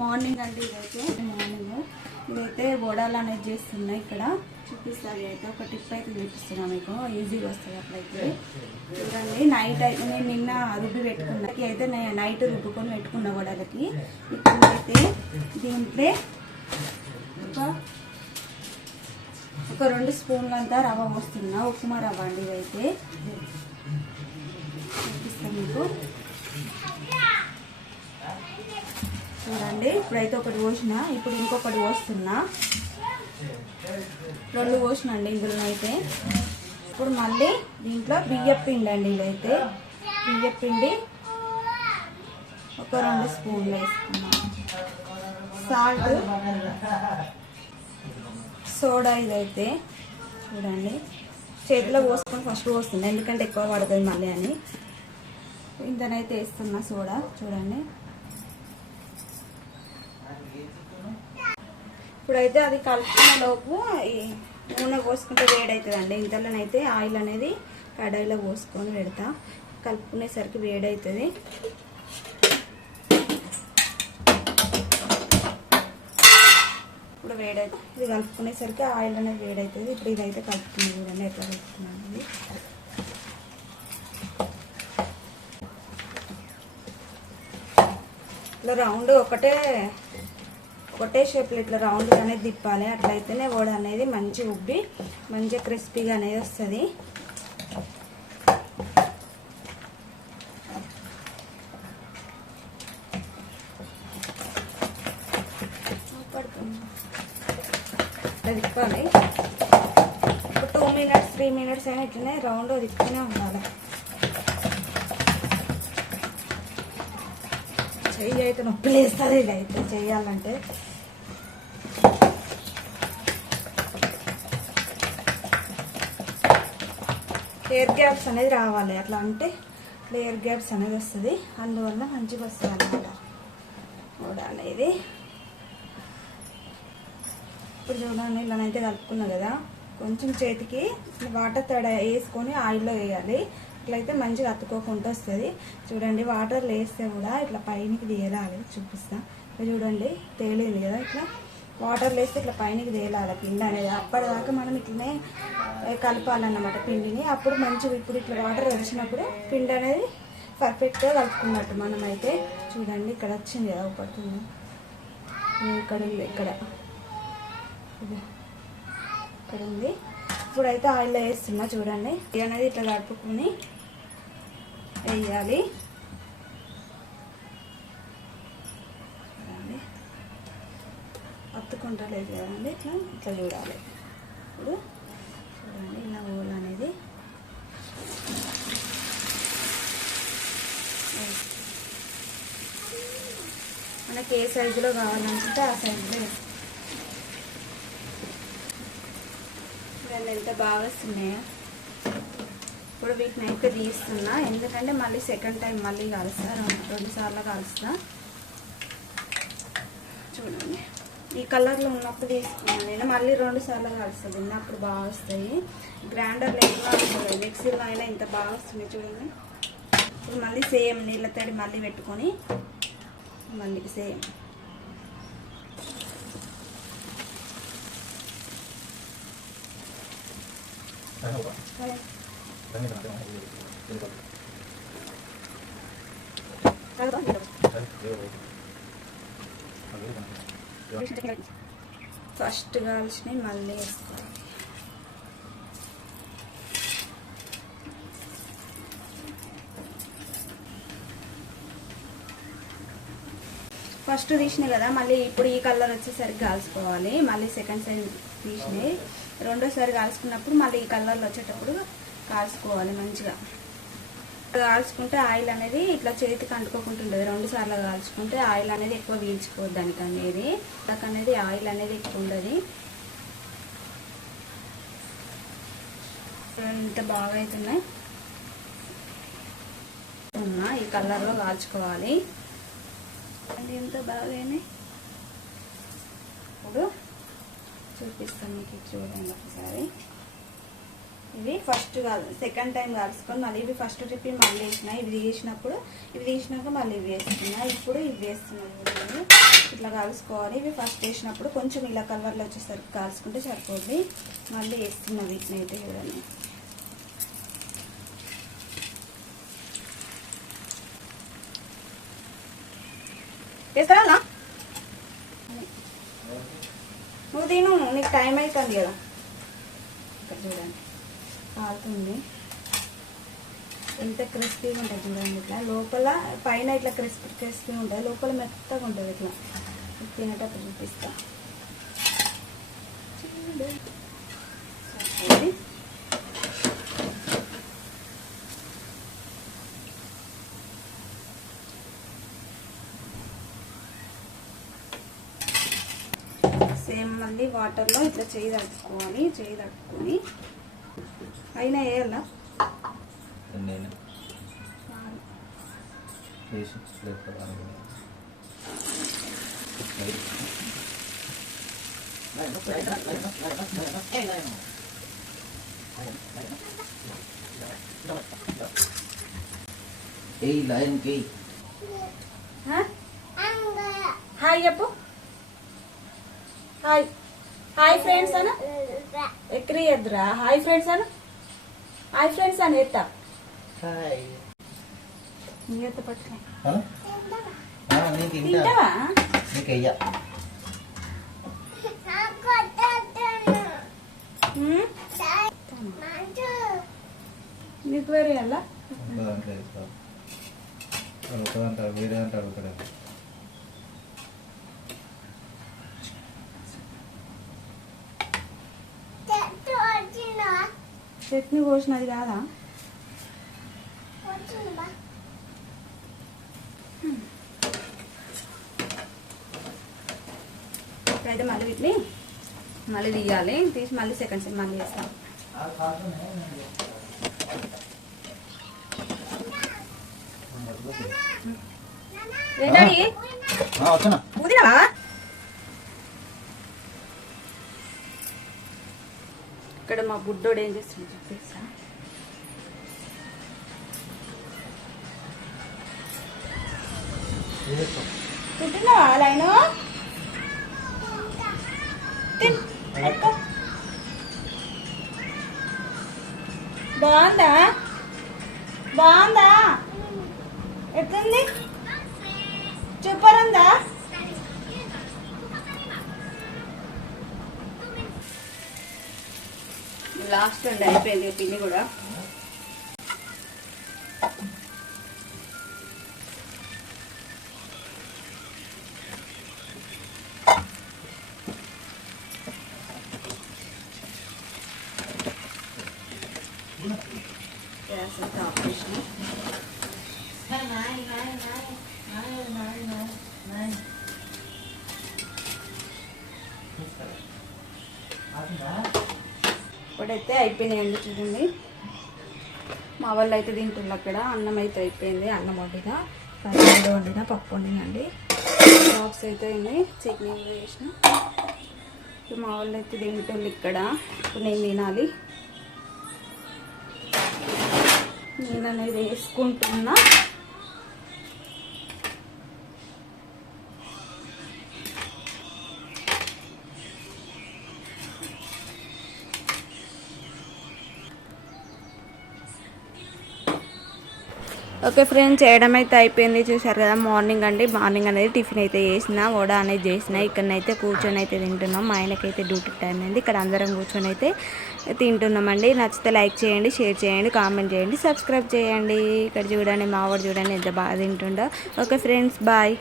Morning అండి ఇదైతే ఇదైతే బోడాలు అనేది చేస్తున్నా ఇక్కడ చూపిస్తాను. అయితే ఒక టిప్ అయితే చూపిస్తున్నా మీకు, ఈజీగా వస్తుంది అట్లయితే. చూడండి, నైట్ అయితే నేను నిన్న రుబ్బి పెట్టుకున్నా అయితే నేను నైట్ రుబ్బుకొని పెట్టుకున్నా బోడాలకి. ఇప్పుడైతే దీంట్లో ఒక 2 స్పూన్లంతా రవ్వ పోస్తున్నా, ఉప్మా రవ్వ అండి ఇదైతే చూపిస్తాను మీకు. చూడండి, ఇప్పుడైతే ఒకటి పోసిన, ఇప్పుడు ఇంకొకటి పోస్తున్నా, 2 పోసిన అండి ఇందులో అయితే. ఇప్పుడు మళ్ళీ దీంట్లో బియ్యం పిండి అండి ఇదైతే, బియ్యం పిండి ఒక 2 స్పూన్లు వేసుకున్నాం, సాల్ట్, సోడా ఇదైతే. చూడండి, చేతిలో పోసుకొని ఫస్ట్ పోస్తుంది ఎందుకంటే ఎక్కువ పడుతుంది మళ్ళీ అని. ఇంతనైతే వేస్తున్నా సోడా. చూడండి, ఇప్పుడైతే అది కలుపుకునే లోపు ఈ నూనె పోసుకుంటే వేడవుతుందండి. ఇంతలోనైతే ఆయిల్ అనేది కడాయిలో పోసుకొని పెడతా, కలుపుకునేసరికి వేడవుతుంది. ఇప్పుడు వేడవుతుంది, ఇది కలుపుకునేసరికి ఆయిల్ అనేది వేడవుతుంది. ఇప్పుడు ఇదైతే కలుపుతుంది. చూడండి ఎట్లా కలుపుతున్నాను ఇది. ఇట్లా రౌండ్ ఒకటే షేప్లో ఇట్లా రౌండ్ అనేది తిప్పాలి, అట్లయితేనే వడ అనేది మంచిగా ఉబ్బి మంచిగా క్రిస్పీగా అనేది వస్తుంది. తిప్పాలి ఒక 2 మినిట్స్ 3 మినిట్స్ అయినా ఇట్లనే రౌండ్ తిప్పుతూనే ఉండాలి. చెయ్యి అయితే నొప్పి లేస్తుంది ఇది అయితే చెయ్యాలంటే. ఎయిర్ గ్యాప్స్ అనేది రావాలి, అట్లా అంటే ఎయిర్ గ్యాప్స్ అనేది వస్తుంది, అందువల్ల మంచిగా వస్తుంది అన్నమాట వడ అనేది. ఇప్పుడు చూడండి, ఇలానైతే కలుపుకున్నా కదా, కొంచెం చేతికి వాటర్ తడ వేసుకొని ఆయిల్లో వేయాలి, ఇట్లయితే మంచిగా అతుక్కోకుండా వస్తుంది. చూడండి, వాటర్లో వేస్తే కూడా ఇట్లా పైనకి తేలాలి, చూపిస్తా. చూడండి, తేలింది కదా, ఇట్లా వాటర్లో వేస్తే ఇట్లా పైనకి తేలాలి పిండి అనేది. అప్పటిదాకా మనం ఇట్లనే కలపాలన్నమాట పిండిని, అప్పుడు మంచిగా. ఇప్పుడు ఇట్లా వాటర్ వచ్చినప్పుడు పిండి అనేది పర్ఫెక్ట్గా కలుపుకున్నట్టు మనం అయితే. చూడండి, ఇక్కడ వచ్చింది కదా పడుతుంది, ఇక్కడ ఉంది, ఇక్కడ ఉంది. ఇప్పుడైతే ఆయిల్లో వేస్తున్నా. చూడండి, ఇది అనేది ఇట్లా కలుపుకొని వేయాలి. అత్తుకుంటా లేదు కదండి, ఇట్లా ఇట్లా చూడాలి. ఇప్పుడు చూడండి, ఇలా ఓల్ అనేది మనకి ఏ సైజులో కావాలనుకుంటే ఆ సైజులో వేస్తాం. ఎంత బాగా వస్తున్నాయో. ఇప్పుడు వీటిని అయితే తీస్తున్నా, ఎందుకంటే మళ్ళీ సెకండ్ టైం మళ్ళీ కలుస్తా, 2 సార్లు కలుస్తా. చూడండి, ఈ కలర్లో ఉన్నప్పుడు తీసుకున్నాను నేను, మళ్ళీ 2 సార్లు కలుస్తుంది, అప్పుడు బాగా వస్తాయి. గ్రైండర్ లేకుండా వస్తుంది, మిక్సీలో అయినా ఇంత బాగా వస్తుంది. చూడండి, ఇప్పుడు మళ్ళీ సేమ్ నీళ్ళ తడి మళ్ళీ పెట్టుకొని మళ్ళీ సేమ్ ఫస్ట్ కాల్చినవి మళ్ళీ వేసుకోవాలి. ఫస్ట్ తీసినాయి కదా, మళ్ళీ ఇప్పుడు ఈ కలర్ వచ్చేసరికి కాల్చుకోవాలి. మళ్ళీ సెకండ్ సైడ్ తీసినాయి, రెండోసారి కాల్చుకున్నప్పుడు మళ్ళీ ఈ కలర్లో వచ్చేటప్పుడు కాల్చుకోవాలి మంచిగా. కాల్చుకుంటే ఆయిల్ అనేది ఇట్లా చేతికి అంటుకోకుంటుంటుంది. 2 సార్లు కాల్చుకుంటే ఆయిల్ అనేది ఎక్కువ పీల్చుకోవద్దు దానికి అనేది, దానికి ఆయిల్ అనేది ఎక్కువ ఉండదు. ఇంత బాగా అవుతున్నాయి, ఈ కలర్లో కాల్చుకోవాలి. ఎంత బాగానే ఇప్పుడు చూపిస్తాను మీకు, చూడండి ఒకసారి. ఇవి ఫస్ట్ కాదు సెకండ్ టైం కాల్చుకొని మళ్ళీ ఇవి ఫస్ట్ ట్రిప్ మళ్ళీ వేసిన, ఇవి తీసినప్పుడు ఇవి తీసినాక మళ్ళీ ఇవి వేస్తున్నా. ఇప్పుడు ఇవి వేస్తున్నాను. ఇట్లా కాల్చుకోవాలి. ఇవి ఫస్ట్ వేసినప్పుడు కొంచెం ఇలా కలర్లో వచ్చేసరికి కాల్చుకుంటే సరిపోద్ది. మళ్ళీ వేస్తున్న వీటిని అయితే చూడండి. వేస్తారా నువ్వు తిను, నీకు టైం అవుతుంది కదా. ఇక్కడ చూడండి కాలుతుంది, ఎంత క్రిస్పీగా ఉంటుంది చూడండి. ఇట్లా లోపల పైన ఇట్లా క్రిస్పీగా ఉంటుంది, లోపల మెత్తగా ఉంటుంది. ఇట్లా తినేటప్పుడు చూపిస్తా. సేమ్ మళ్ళీ వాటర్లో ఇట్లా చేయి తడుపుకోవాలి. చేయి తడుపుకొని అయినా వేయాలా హాయ్ చెప్పు. హాయ్ హాయ్ ఫ్రెండ్స్ అన్న ఎక్కడి ఎద్దురా. హాయ్ ఫ్రెండ్స్ అన్న, హాయ్ ఫ్రెండ్స్ అని ఎత్తా. నీ ఎత్త పట్టుకో తింటావా. నీకు వేరే అలా వేరే అంటే అడుగుతాడు. చట్నీ కోసినది కాదా. ఇప్పుడైతే మళ్ళీ వీటిని మళ్ళీ తీయాలి. తీసి మళ్ళీ సెకండ్ సెట్ మళ్ళీ వేస్తాం. ఏంటండి పుదీనావా. ఇక్కడ మా బుడ్డోడు ఏం చేస్తుంది చూపిస్తా. తింటున్నావా లైను. బాగుందా బాగుందా ఎట్లుంది చూపరుందా. లాస్ట్ అండి అయిపోయింది పిన్ని కూడా. గ్యాస్ అంతా ఆఫ్ చేసిన. ఇప్పుడైతే అయిపోయినాయండి చూడండి. మా వాళ్ళు అయితే తింటున్నారు. అక్కడ అన్నం అయితే అయిపోయింది. అన్నం వండిన, కర్రీ వండిన, పప్పు వండినండి. బాక్స్ అయితే ఉంది, చట్నీ వేసిన. ఇప్పుడు మా వాళ్ళు అయితే తింటుంది ఇక్కడ. ఇప్పుడు నేను తినాలి. నేను అనేది వేసుకుంటున్నా. ఓకే ఫ్రెండ్స్, చేయడం అయితే అయిపోయింది. చూసారు కదా, మార్నింగ్ అనేది టిఫిన్ అయితే చేసిన, వడ అనేది చేసిన. ఇక్కడనైతే కూర్చొని అయితే తింటున్నాం. మా ఆయనకైతే డ్యూటీ టైం అయింది. ఇక్కడ అందరం కూర్చొని అయితే తింటున్నామండి. నచ్చితే లైక్ చేయండి, షేర్ చేయండి, కామెంట్ చేయండి, సబ్స్క్రైబ్ చేయండి. ఇక్కడ చూడండి, మా వాడు చూడండి ఎంత బాగా తింటుండో. Okay friends, bye.